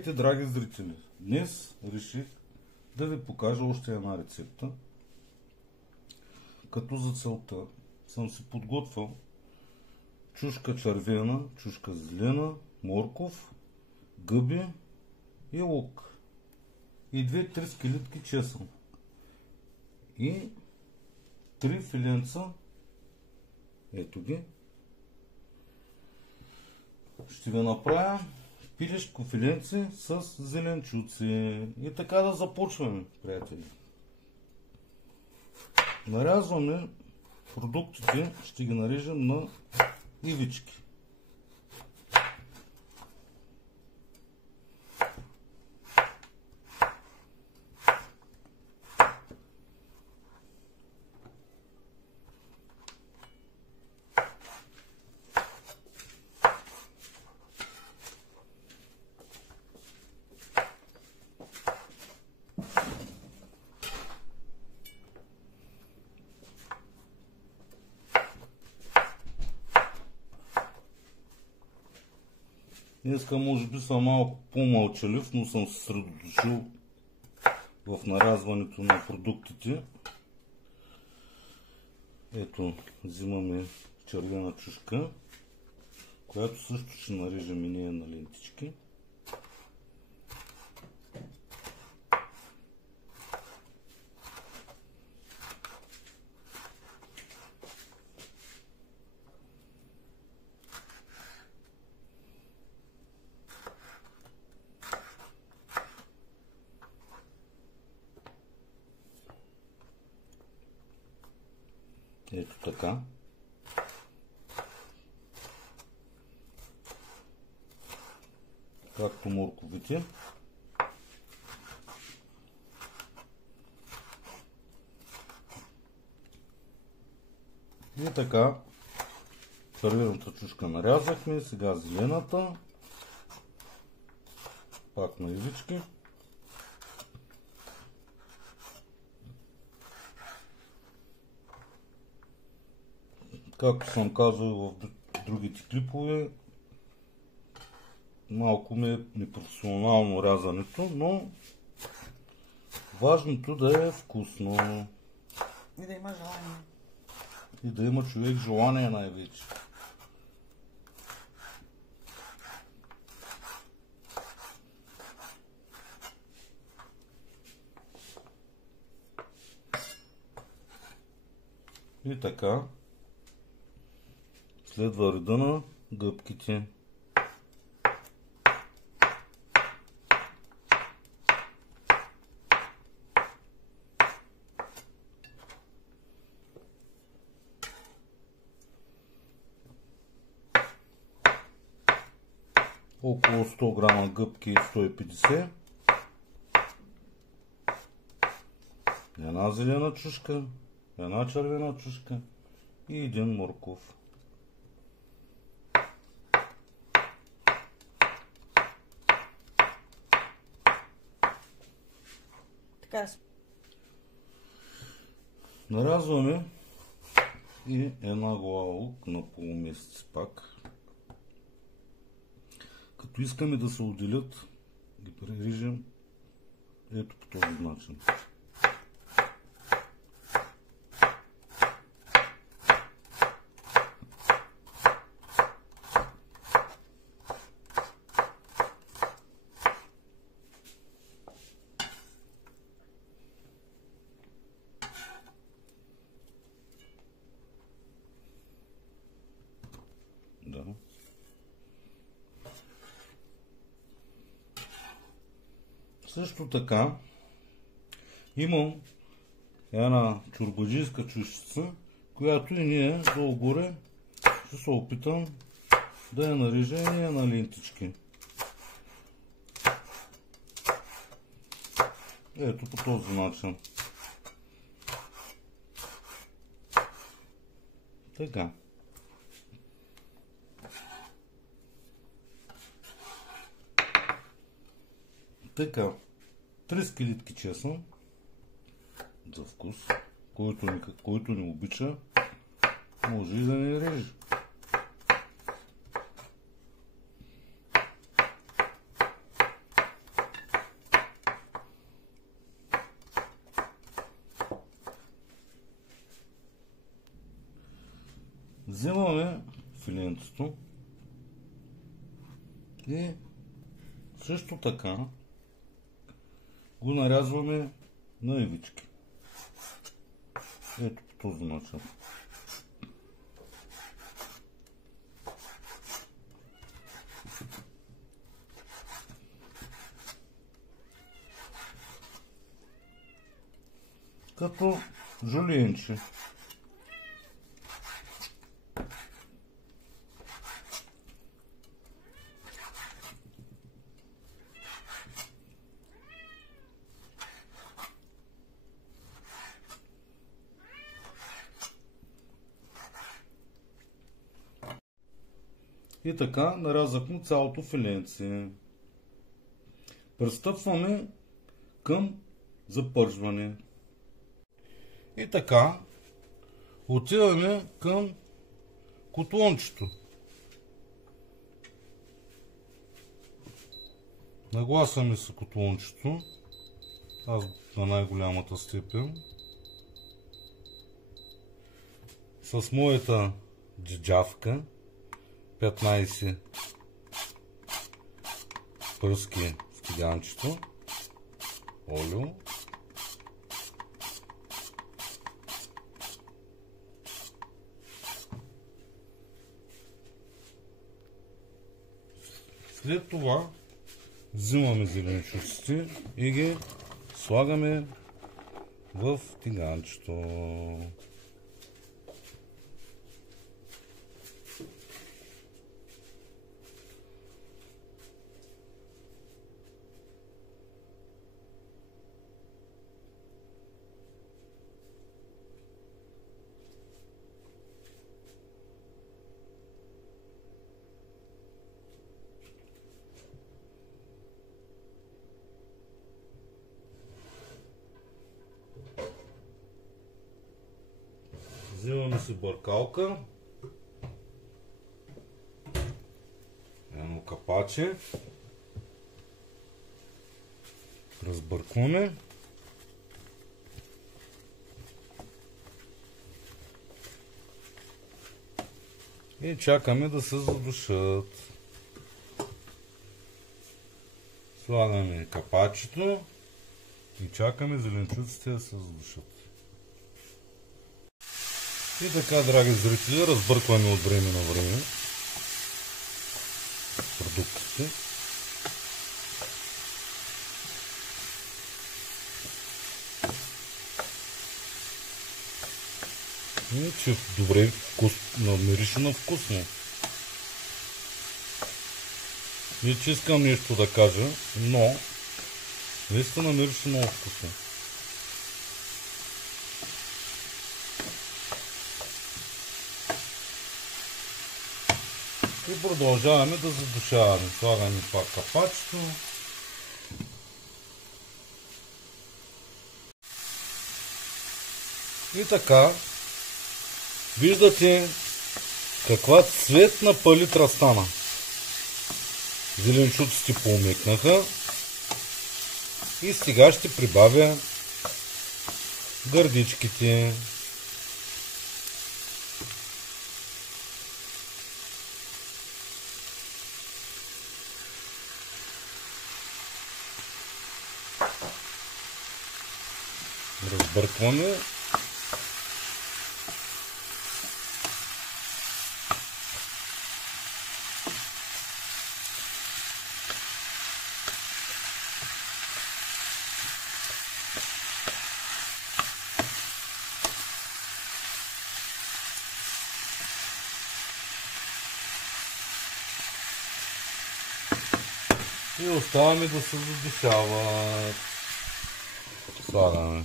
Здравейте, драги зрители! Днес реших да ви покажа още една рецепта, като за целта съм си подготвил чушка червена, чушка зелена, морков, гъби и лук и 2-3 скелетки чесън и 3 филенца, ето ги. Ще ви направя пилешко филенце с зеленчуци. И така да започваме, приятели. Нарязваме продуктите, ще ги нарежем на ивички. Днеска може би съм малко по-мълчалив, но съм се съсредоточил в нарязването на продуктите. Ето, взимаме червена чушка, която също ще нарежем и ние на лентички. Ето така. Както морковите. И така. Червената чушка нарязахме. Сега зелената. Пак на ивички. Както съм казал в другите клипове, малко ми е непрофесионално рязането, но важното да е вкусно. И да има желание. И да има човек желание най-вече. И така. Следва реда на гъбките. Около 100 грама гъбки и 150. Една зелена чушка, една червена чушка и един морков. Нарязваме и една глава лук на полумесец пак. Като искаме да се отделят, ги прережем ето по този начин. Да. Също така имам една чорбаджийска чушица, която и ние долу-горе ще се опитам да я нарежа и ние на лентички. Ето по този начин. Така. Така, 3 скелетки чесън за вкус, който не обича, може и да не реже. Взимаме филентото и също така го нарязваме на ивички. Ето по този начин. Като жулиенче. И така нарязахме цялото филенце. Пристъпваме към запържване. И така отиваме към котлончето. Нагласяме се котлончето. Аз на най-голямата степен. С моята джиджавка 15 пръски в тиганчето. Олио. След това взимаме зеленчуците и ги слагаме в тиганчето. Взимаме си бъркалка, едно капаче, разбъркваме и чакаме да се задушат. Слагаме капачето и чакаме зеленчуците да се задушат. И така, драги зрители, разбъркваме от време на време продуктите. И че добре намирише на вкусно. И че искам нещо да кажа, но наистина мирише много вкусно. И продължаваме да задушаваме. Слагаме пак капачето. И така, виждате каква цветна палитра стана. Зеленчуците поумекнаха. И сега ще прибавя гърдичките. Разбъркваме. И оставаме да се задушават. Слагаме.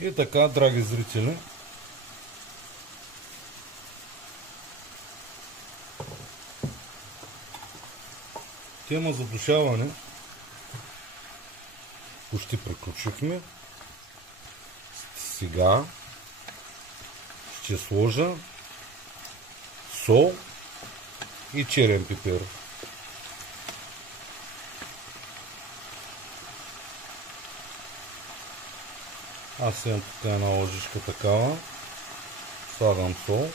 И така, драги зрители, тема задушаване почти приключихме. Сега ще сложа сол и черен пипер. Аз имам тук една лъжичка такава. Слагам сол.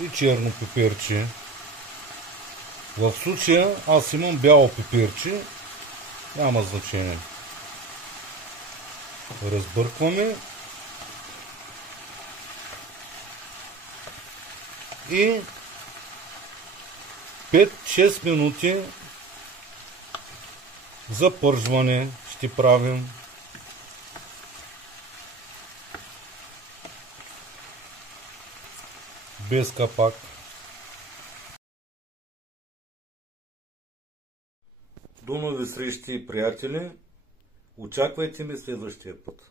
И черно пиперче. В случая аз имам бяло пиперче. Няма значение. Разбъркваме. И 5-6 минути за пържване ще правим. Без капак. До нови срещи, приятели! Очаквайте ме следващия път.